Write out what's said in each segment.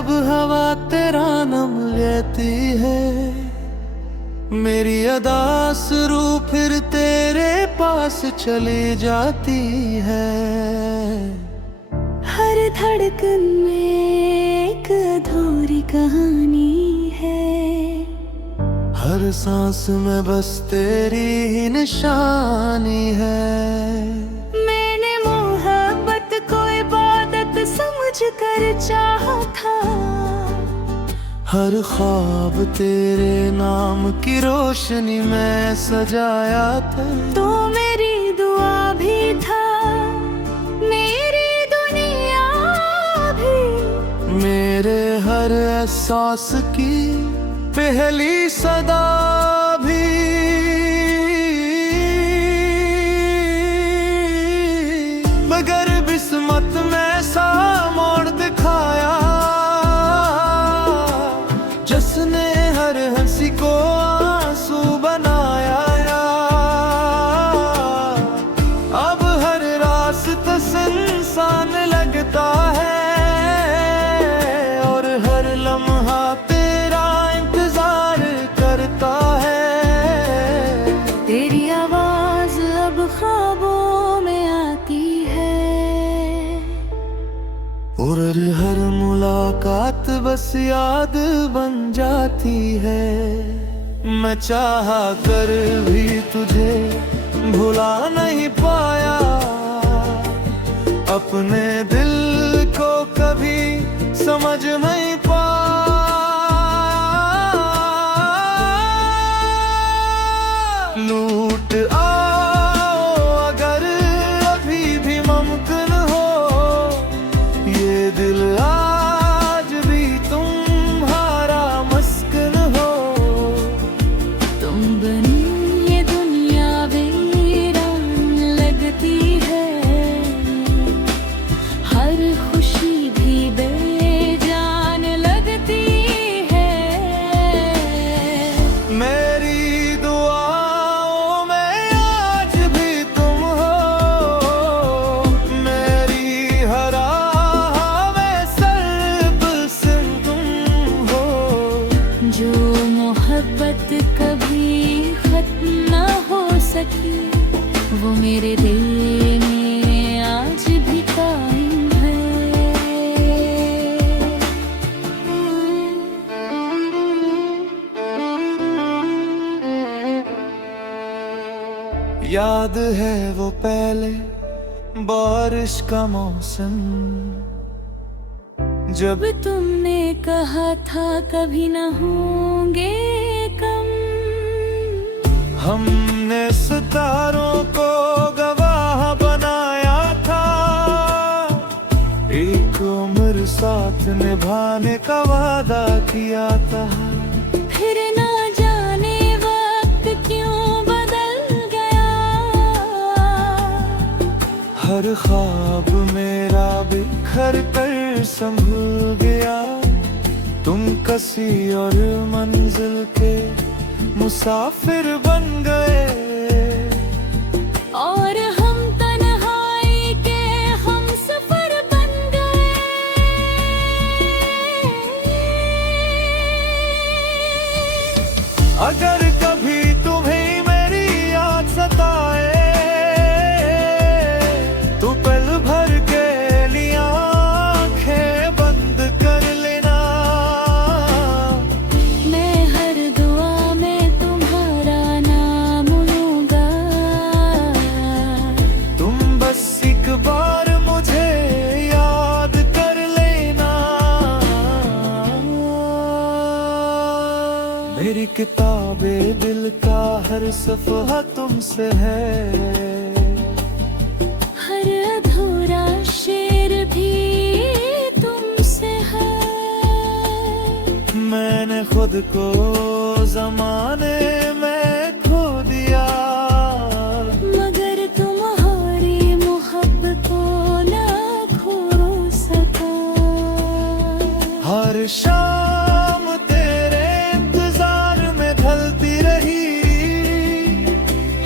जब हवा तेरा नाम लेती है, मेरी अदा शुरू फिर तेरे पास चली जाती है। हर धड़कन में एक अधूरी कहानी है, हर सांस में बस तेरी ही निशानी है। मैंने मोहब्बत को इबादत समझ कर चाहा था, हर ख्वाब तेरे नाम की रोशनी में सजाया था। तो मेरी दुआ भी था, मेरी दुनिया भी, मेरे हर एहसास की पहली सदा भी। मगर किस्मत में सा मोड़ दिखाया, जिसने हर हंसी को आंसू बनाया। अब हर रास्ता सुनसान लगता है, और हर लम्हा तेरा इंतजार करता है। तेरी आवाज अब ख्वाबों में आती है, और हर मुलाकात बस याद बन जाती है। मैं चाहा कर भी तुझे भुला नहीं पाया, अपने दिल को कभी समझ नहीं पाया। लूट आओ अगर अभी भी मुमकिन हो, ये दिल आज भी तुम्हारा मस्कन हो। तुम बनी ये दुनिया वीरान लगती है, हर खुशी भी बेजान लगती है। मेरी दुआओं में आज भी तुम हो, मेरी हर आह में सर्वसिम तुम हो। जो मोहब्बत कभी खत्म न हो सकी, वो मेरे दिल में आज भी कायम है। याद है वो पहले बारिश का मौसम, जब जब तुमने कहा था कभी न होंगे कम, हमने सितारों को गवाह बनाया था। एक उम्र साथ निभाने का वादा किया था। फिर ना जाने वक्त क्यों बदल गया, हर ख्वाब मेरा बिखर कर संभल गया। तुम कसी और मंजिल के मुसाफिर बन गए, और हम तन्हाई के हम सफर बन गए। अगर कभी तुम्हें मेरी याद सताए, तो पल भर के लिए आंखें बंद कर लेना। मैं हर दुआ में तुम्हारा नाम लूंगा, तुम बस एक बार मुझे याद कर लेना। मेरी किताबे दिल का हर सफ़हा तुमसे है, हर अधूरा शेर भी तुमसे है। मैंने खुद को ज़माने में खो दिया, मगर तुम्हारी मोहब्बत को ना खो सका। हर शाम तेरे इंतजार में ढलती रही,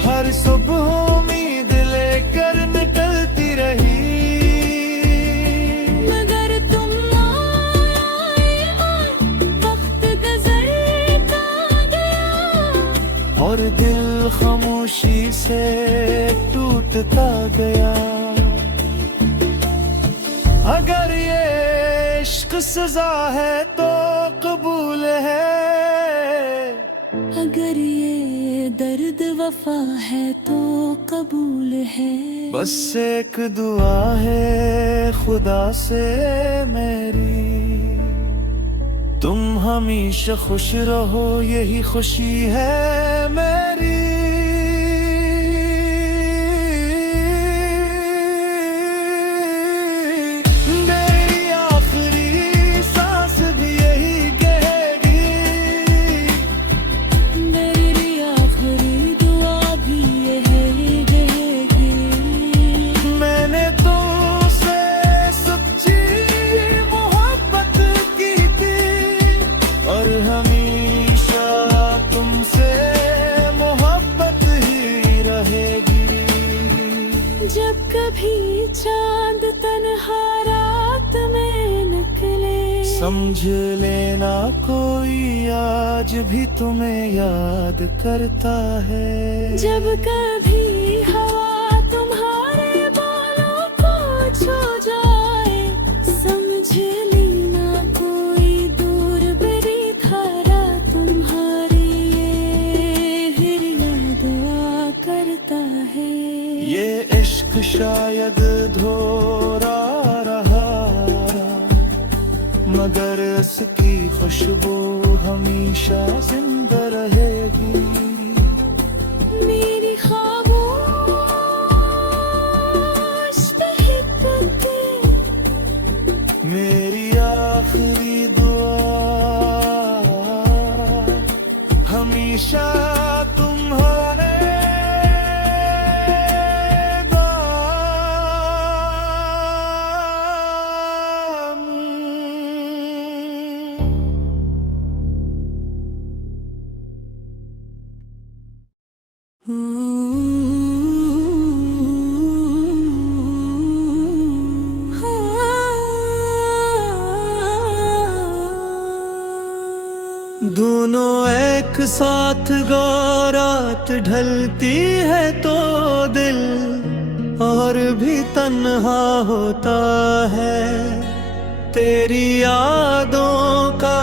हर सुबह उम्मीद लेकर निकलती रही। मगर तुम आए और दिल खामोशी से टूटता गया। अगर ये इश्क सजा है तो कबूल है, अगर ये दर्द वफा है तो कबूल है। बस एक दुआ है खुदा से मेरी, तुम हमेशा खुश रहो, यही खुशी है मेरी। मेरी आखिरी सांस भी यही कहेगी, मेरी आखिरी दुआ भी यही कहेगी। मैंने तुमसे सच्ची मोहब्बत की थी और हमेशा तुमसे मोहब्बत ही रहेगी। जब कभी चांद तन्हा रात में निकले, समझ लेना कोई आज भी तुम्हें याद करता है। जब कभी हवा तुम्हारे बालों को छू जाए, समझ लेना कोई दूर बड़ी धारा तुम्हारी ये दुआ करता है। ये इश्क शायद धोरा रहा, मगर इसकी खुशबू हमेशा जिंदा रहेगी। मेरी ख्वाबों मेरी आखिरी दुआ हमेशा तुम्हारे दोनों एक साथ रात ढलती है तो दिल और भी तन्हा होता है। तेरी यादों का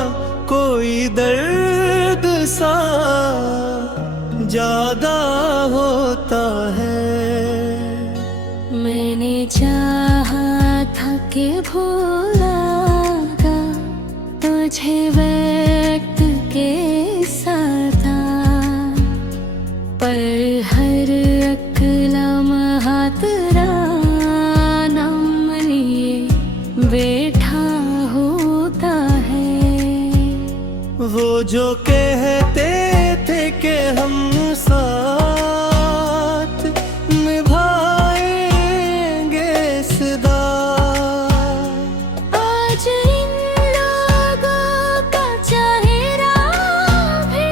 कोई दर्द सा ज्यादा होता है। मैंने चाहा था कि भूलागा तुझे वक्त के साथ, पर हर एक लम्हा तेरा नाम लिए बैठा होता है। वो जो कहते थे कि हम साथ निभाएंगे सदा, आज इन लोगों का चेहरा भी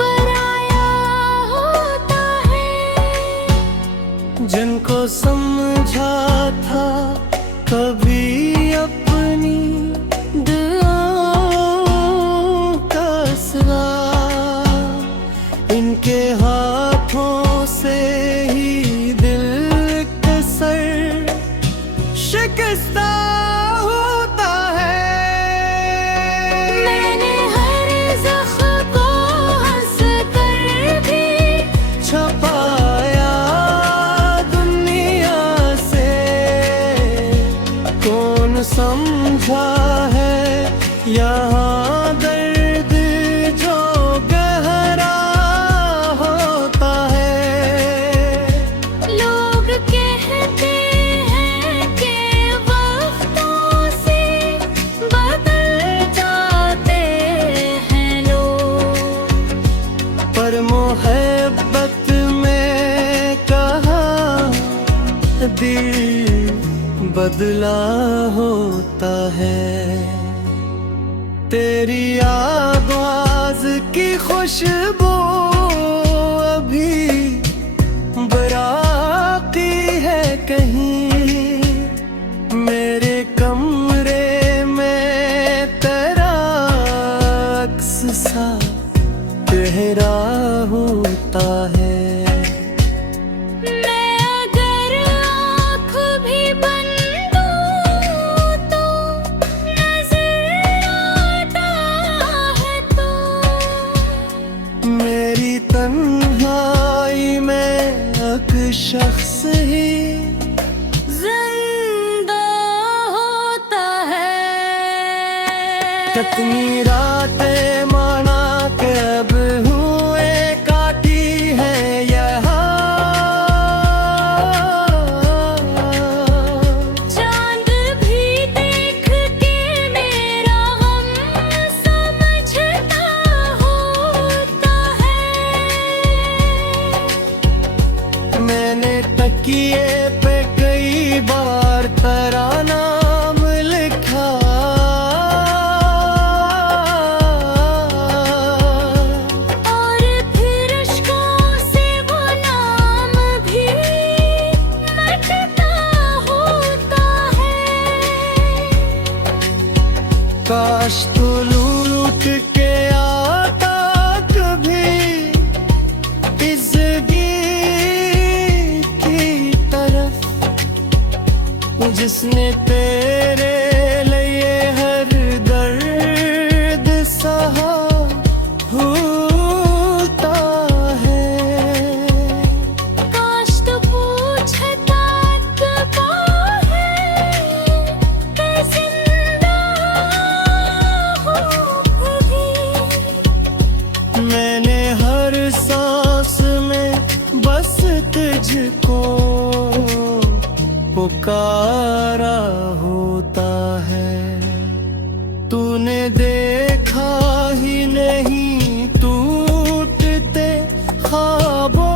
पराया होता है। जिनको समझा था कभी अपनी दुआओं का सिला, इनके हाथों से ही दिल कसर शिकस्ता होता है। मैंने हर ज़ख्म को हंस कर भी छपाया दुनिया से, कौन समझा है यहाँ दर्द जो गहरा होता है। लोग कहते हैं कि वक्तों से बदल जाते हैं लोग, पर मोहब्बत में कहाँ दिल बदला होता है। तेरी आवाज की खुशबू अभी बराती है कहीं, मेरे कमरे में तेरा अक्स सा चेहरा होता है। मैं अगर आँख भी बंद दूँ तो नजर आता है तो। मेरी तन्हाई में एक शख्स ही जिंदा होता है। कितनी रातें माना के अब हुए काटी है यहाँ। चांद भी देख के मेरा गम समझता होता है। मैंने तकिए पे कई बार तेरा नाम लिखा। और फिर अश्कों से वो नाम भी मिटता होता है। काश तो लूट के आता कभी इस गीत की तरफ, जिसने तेरे लिए हर दर्द सहा होता है। काश तो पूछता कबा है कि जिंदा हूँ कभी। मैंने हर सांस में बस तुझको पुकारा होता है। तूने देखा ही नहीं टूटते ख्वाबों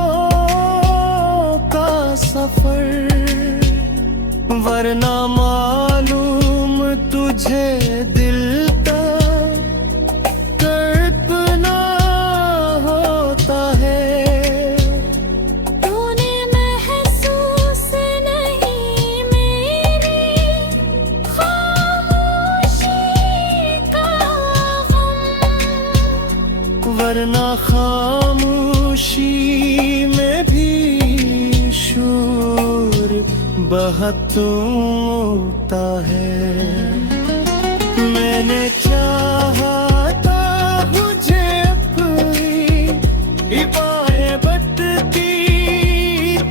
का सफर, वरना मालूम तुझे दिल तड़पना होता है। तूने महसूस नहीं मेरी खामोशी का गम, वरना खामोशी में भी शूर बहुत होता है। मैंने चाहा था मुझे अपनी इबादती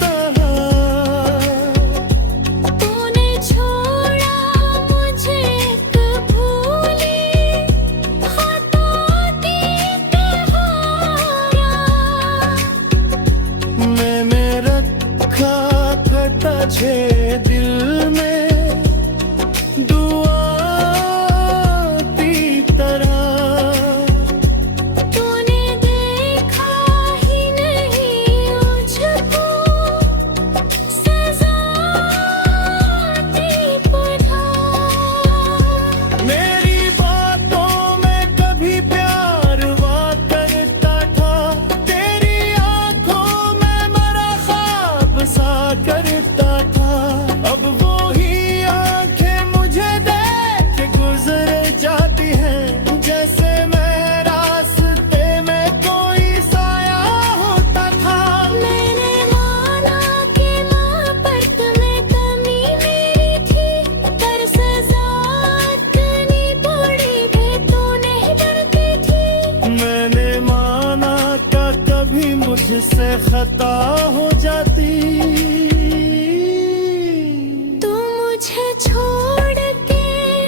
तरह, तूने छोड़ा मुझे एक भूली खताती तहारा। मैंने रखा था तुझे दिल में दुआ की तरह। तूने देखा ही नहीं मुझको सजा दी पढ़ा। मेरी बातों में कभी प्यार हुआ करता था, तेरी आंखों में मेरा ख्वाब सा करता था। अब वो ही आंखें मुझे देख गुजर जाती हैं, जैसे मैं रास्ते में कोई साया होता था। मैंने माना कि मोहब्बत में कमी मेरी थी, पर सजा इतनी बड़ी भी तो नहीं डरती थी। मैंने माना का कभी मुझसे खता हो जाती। तू मुझे छोड़ के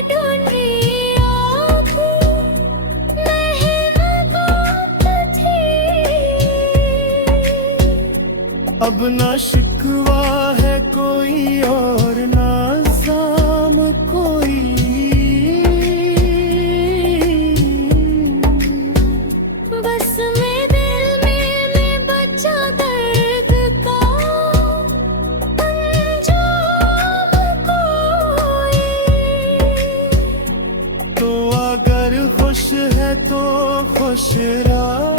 दुनिया भी महबूब थी। अब ना शिकवा है कोई और ना जाम कोई। बस में दिल में बचा दर्द का अंजाम कोई। तो अगर खुश है तो खुश रहा।